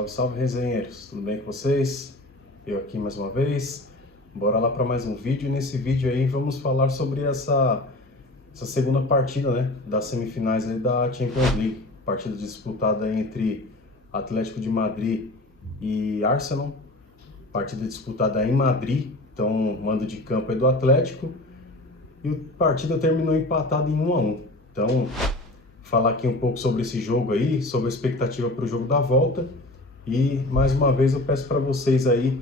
Salve, salve resenheiros, tudo bem com vocês? Eu aqui mais uma vez, bora lá para mais um vídeo. E nesse vídeo aí vamos falar sobre essa segunda partida, né, das semifinais aí da Champions League. Partida disputada entre Atlético de Madrid e Arsenal, partida disputada em Madrid, então mando de campo é do Atlético, e a partida terminou empatada em 1-1. Então, falar aqui um pouco sobre esse jogo aí, sobre a expectativa para o jogo da volta. E mais uma vez eu peço para vocês aí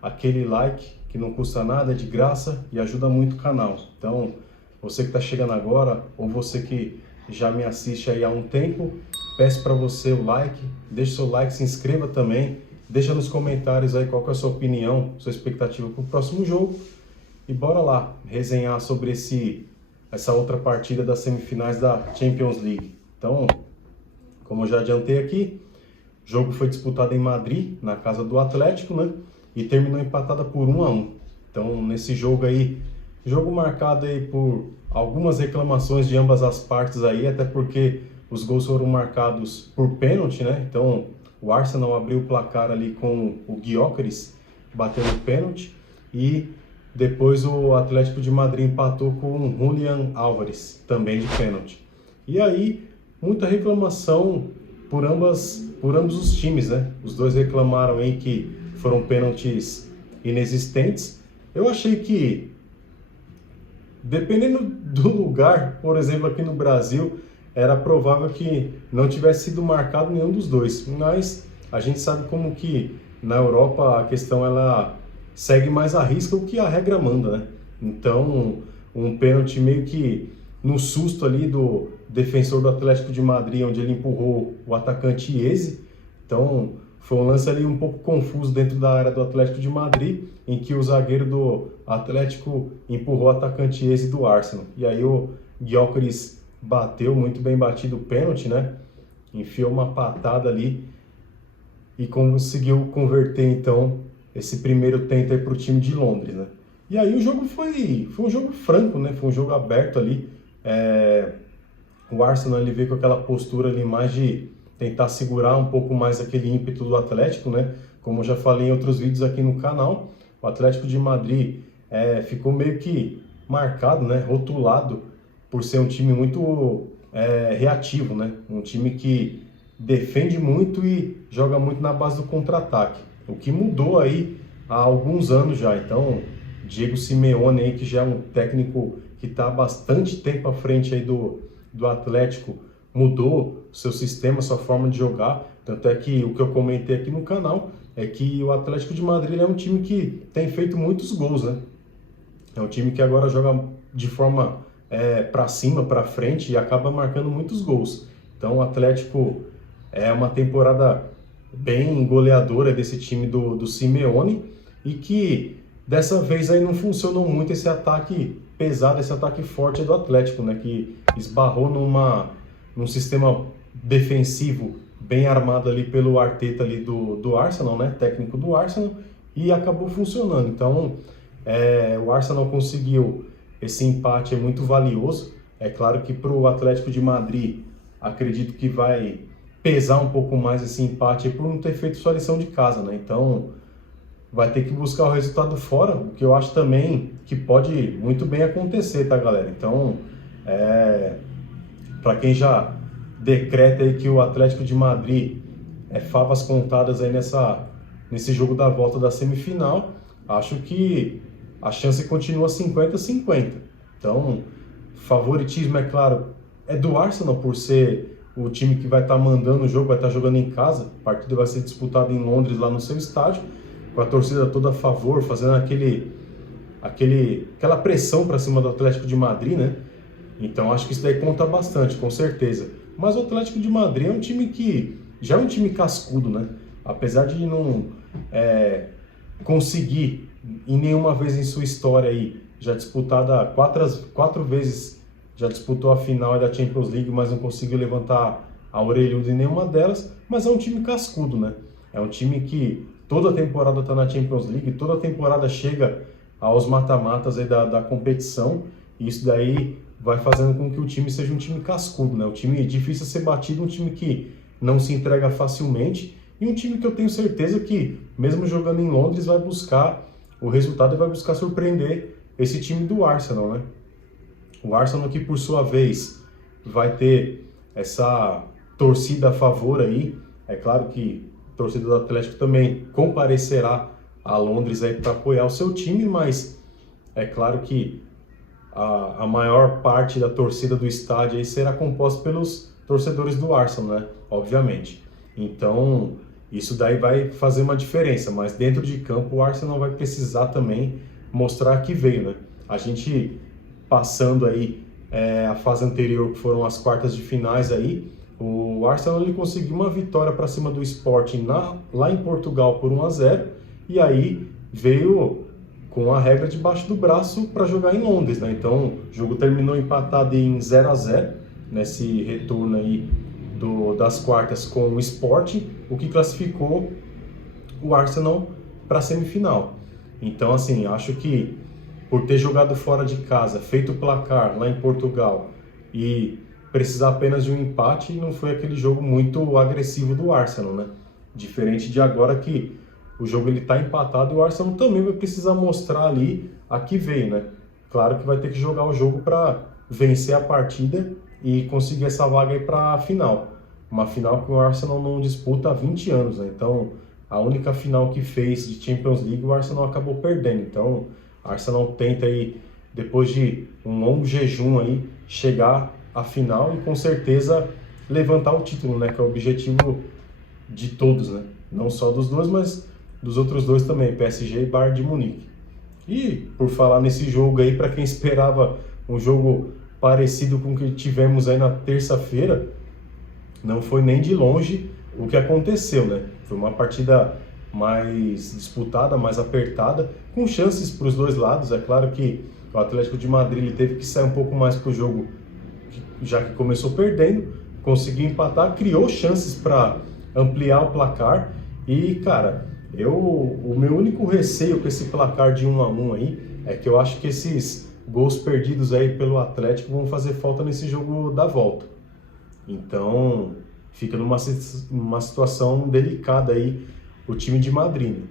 aquele like que não custa nada, é de graça e ajuda muito o canal. Então, você que está chegando agora ou você que já me assiste aí há um tempo, peço para você o like, deixe seu like, se inscreva também, deixa nos comentários aí qual que é a sua opinião, sua expectativa para o próximo jogo. E bora lá resenhar sobre essa outra partida das semifinais da Champions League. Então, como eu já adiantei aqui, o jogo foi disputado em Madrid, na casa do Atlético, né? E terminou empatada por 1-1. Então, nesse jogo aí, jogo marcado aí por algumas reclamações de ambas as partes aí, até porque os gols foram marcados por pênalti, né? Então, o Arsenal abriu o placar ali com o Gyökeres batendo o pênalti e depois o Atlético de Madrid empatou com o Julián Álvares, também de pênalti. E aí, muita reclamação por ambos os times, né? Os dois reclamaram aí que foram pênaltis inexistentes. Eu achei que, dependendo do lugar, por exemplo, aqui no Brasil, era provável que não tivesse sido marcado nenhum dos dois. Mas a gente sabe como que na Europa a questão ela segue mais à risca o que a regra manda, né? Então, um pênalti meio que no susto ali do defensor do Atlético de Madrid, onde ele empurrou o atacante Eze. Então, foi um lance ali um pouco confuso dentro da área do Atlético de Madrid, em que o zagueiro do Atlético empurrou o atacante Eze do Arsenal. E aí o Gyökeres bateu, muito bem batido o pênalti, né? Enfiou uma patada ali e conseguiu converter, então, esse primeiro tento aí para o time de Londres, né? E aí o jogo foi um jogo franco, né? Foi um jogo aberto ali. O Arsenal ele veio com aquela postura ali mais de tentar segurar um pouco mais aquele ímpeto do Atlético, né? Como eu já falei em outros vídeos aqui no canal, o Atlético de Madrid ficou meio que marcado, né? Rotulado por ser um time muito reativo, né? Um time que defende muito e joga muito na base do contra-ataque. O que mudou aí há alguns anos já. Então, Diego Simeone aí, que já é um técnico que está há bastante tempo à frente aí do Atlético, mudou seu sistema, sua forma de jogar. Tanto é que o que eu comentei aqui no canal é que o Atlético de Madrid é um time que tem feito muitos gols, né? É um time que agora joga de forma para cima, para frente e acaba marcando muitos gols. Então, o Atlético é uma temporada bem goleadora desse time do Simeone e que dessa vez aí não funcionou muito esse ataque pesado, esse ataque forte do Atlético, né, que esbarrou num sistema defensivo bem armado ali pelo Arteta ali do Arsenal, né, técnico do Arsenal, e acabou funcionando. Então o Arsenal conseguiu esse empate, é muito valioso. É claro que para o Atlético de Madrid acredito que vai pesar um pouco mais esse empate por não ter feito sua lição de casa, né? Então vai ter que buscar o resultado fora, o que eu acho também que pode muito bem acontecer, tá, galera? Então, para quem já decreta aí que o Atlético de Madrid é favas contadas aí nesse jogo da volta da semifinal, acho que a chance continua 50-50. Então, favoritismo, é claro, é do Arsenal por ser o time que vai estar mandando o jogo, vai estar jogando em casa. A partida vai ser disputada em Londres, lá no seu estádio, com a torcida toda a favor, fazendo aquela pressão para cima do Atlético de Madrid, né? Então acho que isso daí conta bastante, com certeza. Mas o Atlético de Madrid é um time que já é um time cascudo, né? Apesar de não conseguir em nenhuma vez em sua história aí, já disputada quatro vezes, já disputou a final da Champions League, mas não conseguiu levantar a orelhuda em nenhuma delas, mas é um time cascudo, né? É um time que toda temporada está na Champions League, toda temporada chega aos mata-matas aí da competição, e isso daí vai fazendo com que o time seja um time cascudo, né? Um time difícil a ser batido, um time que não se entrega facilmente E um time que eu tenho certeza que, mesmo jogando em Londres, vai buscar o resultado e vai buscar surpreender esse time do Arsenal, né? O Arsenal que, por sua vez, vai ter essa torcida a favor aí. É claro que a torcida do Atlético também comparecerá a Londres aí para apoiar o seu time, mas é claro que a maior parte da torcida do estádio aí será composta pelos torcedores do Arsenal, né? Obviamente. Então, isso daí vai fazer uma diferença, mas dentro de campo o Arsenal vai precisar também mostrar que veio, né? A gente passando aí a fase anterior, que foram as quartas de finais aí, o Arsenal ele conseguiu uma vitória para cima do Sporting lá em Portugal por 1-0, e aí veio com a regra debaixo do braço para jogar em Londres, né? Então, o jogo terminou empatado em 0-0, nesse retorno aí das quartas com o Sporting, o que classificou o Arsenal para a semifinal. Então, assim, acho que por ter jogado fora de casa, feito o placar lá em Portugal e precisar apenas de um empate, não foi aquele jogo muito agressivo do Arsenal, né? Diferente de agora que o jogo ele está empatado e o Arsenal também vai precisar mostrar ali a que veio, né? Claro que vai ter que jogar o jogo para vencer a partida e conseguir essa vaga aí para a final. Uma final que o Arsenal não disputa há 20 anos, né? Então, a única final que fez de Champions League, o Arsenal acabou perdendo. Então, o Arsenal tenta aí, depois de um longo jejum aí, chegar à final e com certeza levantar o título, né? Que é o objetivo de todos, né? Não só dos dois, mas dos outros dois também, PSG e Bayern de Munique. E, por falar nesse jogo aí, para quem esperava um jogo parecido com o que tivemos aí na terça-feira, não foi nem de longe o que aconteceu, né? Foi uma partida mais disputada, mais apertada, com chances para os dois lados. É claro que o Atlético de Madrid ele teve que sair um pouco mais para o jogo, já que começou perdendo, conseguiu empatar, criou chances para ampliar o placar. E, cara, o meu único receio com esse placar de 1-1 aí é que eu acho que esses gols perdidos aí pelo Atlético vão fazer falta nesse jogo da volta. Então, fica numa situação delicada aí o time de Madrid, né?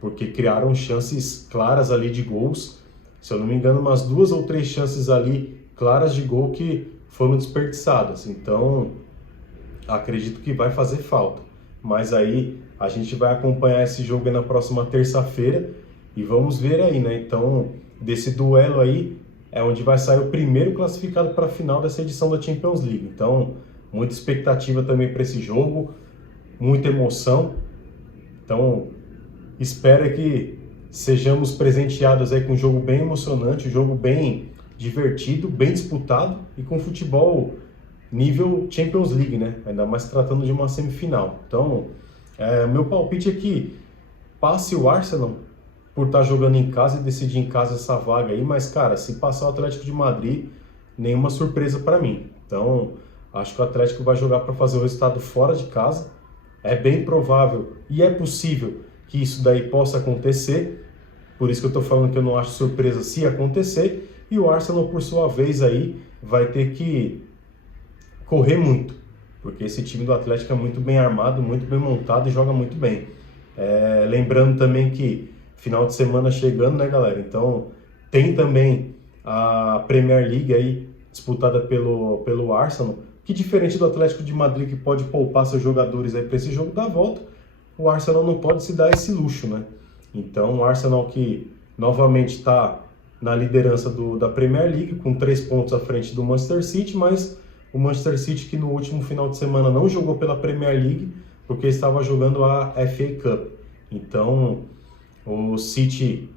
Porque criaram chances claras ali de gols. Se eu não me engano, umas 2 ou 3 chances ali claras de gol que foram desperdiçadas. Então, acredito que vai fazer falta. Mas aí a gente vai acompanhar esse jogo aí na próxima terça-feira e vamos ver aí, né? Então, desse duelo aí é onde vai sair o primeiro classificado para a final dessa edição da Champions League. Então, muita expectativa também para esse jogo, muita emoção. Então, espero que sejamos presenteados aí com um jogo bem emocionante, um jogo bem divertido, bem disputado e com futebol nível Champions League, né? Ainda mais tratando de uma semifinal. Então, meu palpite é que passe o Arsenal por estar jogando em casa e decidir em casa essa vaga aí, mas, cara, se passar o Atlético de Madrid, nenhuma surpresa para mim. Então, acho que o Atlético vai jogar para fazer o resultado fora de casa. É bem provável e é possível que isso daí possa acontecer. Por isso que eu estou falando que eu não acho surpresa se acontecer. E o Arsenal, por sua vez, aí vai ter que correr muito, porque esse time do Atlético é muito bem armado, muito bem montado e joga muito bem. Lembrando também que final de semana chegando, né, galera? Então, tem também a Premier League aí disputada pelo Arsenal, que diferente do Atlético de Madrid, que pode poupar seus jogadores aí para esse jogo da volta, o Arsenal não pode se dar esse luxo, né? Então, o Arsenal que novamente está na liderança da Premier League, com 3 pontos à frente do Manchester City, mas o Manchester City que no último final de semana não jogou pela Premier League, porque estava jogando a FA Cup. Então, o City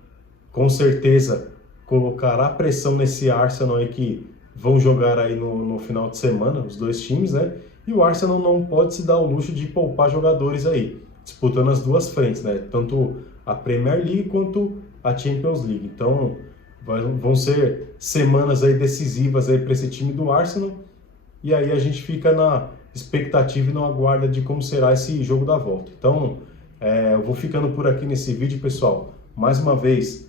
com certeza colocará pressão nesse Arsenal aí que vão jogar aí no final de semana, os dois times, né? E o Arsenal não pode se dar o luxo de poupar jogadores aí, disputando as duas frentes, né? Tanto a Premier League quanto a Champions League. Então, vão ser semanas aí decisivas aí para esse time do Arsenal. E aí a gente fica na expectativa e no aguardo de como será esse jogo da volta. Então, eu vou ficando por aqui nesse vídeo, pessoal. Mais uma vez,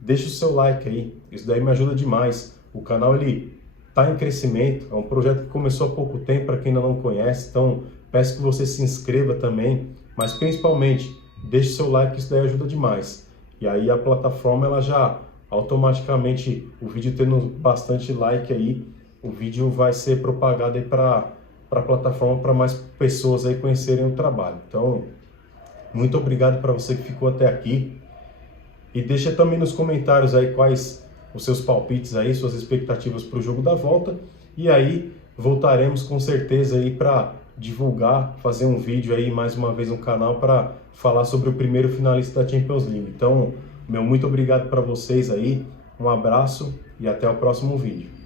deixa o seu like aí, isso daí me ajuda demais. O canal ele está em crescimento, é um projeto que começou há pouco tempo, para quem ainda não conhece, então peço que você se inscreva também, mas principalmente deixe seu like, que isso daí ajuda demais. E aí a plataforma, ela já automaticamente, o vídeo tendo bastante like aí, o vídeo vai ser propagado aí para a plataforma, para mais pessoas aí conhecerem o trabalho. Então, muito obrigado para você que ficou até aqui. E deixa também nos comentários aí quais os seus palpites aí, suas expectativas para o jogo da volta. E aí voltaremos com certeza aí para divulgar, fazer um vídeo aí mais uma vez no canal para falar sobre o primeiro finalista da Champions League. Então, meu muito obrigado para vocês aí, um abraço e até o próximo vídeo.